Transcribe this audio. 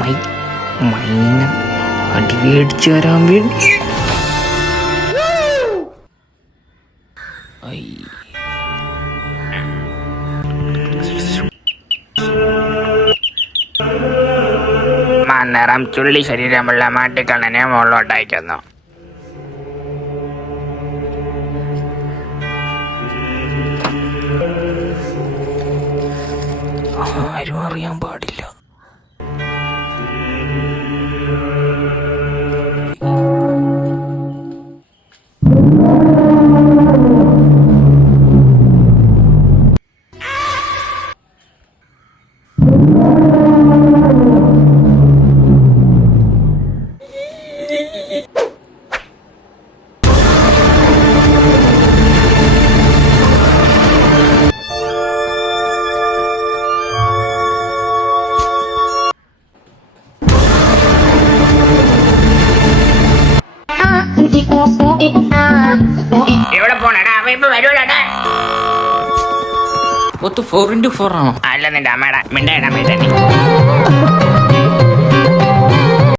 മൈന അടി മേടിച്ചു വരാൻ വേണ്ടി. നിറം ചുള്ളി ശരീരമുള്ള മാട്ടിക്കണ്ണനെ മുകളിലോട്ടയക്കുന്നു. ആരും അറിയാൻ പാടില്ല. എവിടെ പോണടാ? അവ ഇപ്പൊ വരുവടാ. 4x4 ആണോ? അല്ല നിന്റെ അമ്മയുടെ മിണ്ടേടാ.